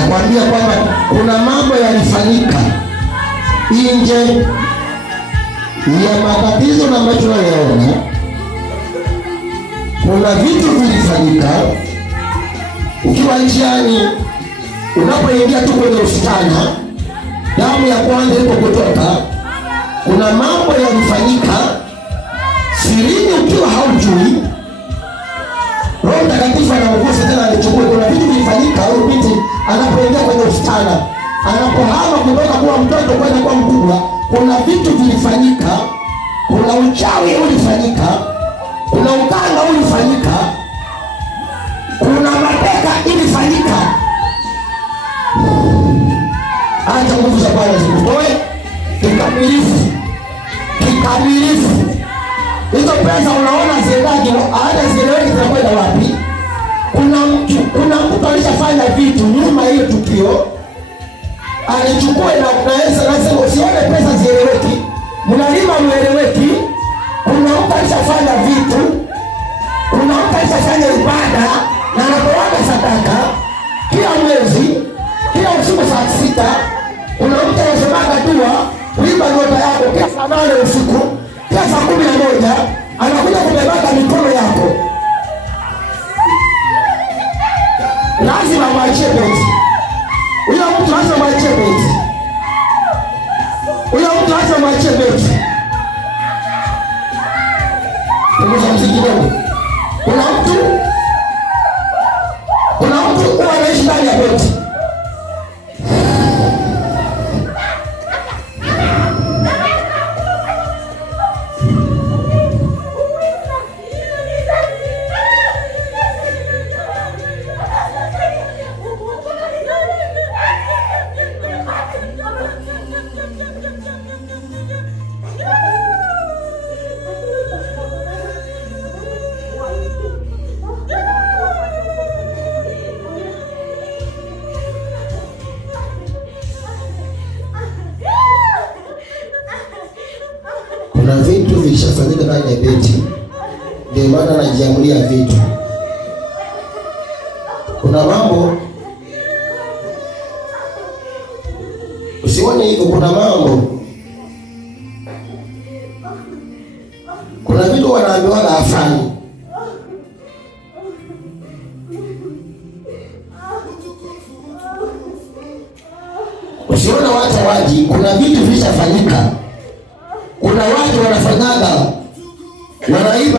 nakwambia kwamba kuna mambo yalifanyika nje ya matatizo na ambayo tunayaona. Kuna vitu vilifanyika ukiwa njiani, unapoingia tu kwenye usitana, damu ya kwanza ilipokutoka. Kuna mambo yalifanyika sirini ukiwa haujui. Roho Mtakatifu anaongoza tena alichukua. Kuna vitu vilifanyika huyo binti anapoingia kwenye usitana, anapohama kutoka kuwa mtoto kwenda kuwa mkubwa. Kuna vitu vilifanyika. Kuna uchawi ulifanyika, kuna uganga ulifanyika, kuna mateka ilifanyika. Acha nguvu za Bwana zikutoe kikamilifu, kikamilifu. Hizo pesa unaona ziendaje, hata zieleweki zinakwenda wapi. Kuna mtu alishafanya vitu nyuma hiyo tukio, alichukua na unaweza nasema usione pesa zieleweki, mnalima mueleweki. Kuna mtu alishafanya vitu, kuna mtu alishafanya ibada na anapoaga sadaka kila mwezi, kila usiku saa 6. Kuna mtu anasemaga dua, kuimba nyota yako kila saa 8 usiku, kila saa 11 anakuja kubebaka mikono yako. Lazima mwachie beti. Huyo mtu lazima mwachie beti. Huyo mtu lazima mwachie beti. Punguza mziki kidogo. Kuna mtu huwa anaishi ndani ya beti. Kuna vitu vilishafanyika ndani ya beti, ndio maana anajiamulia vitu. Kuna mambo usione hivyo. Kuna vitu wanaambiwa afanye. Usione watu waji, kuna vitu vilishafanyika. Kuna watu wanafanyaga wanaiba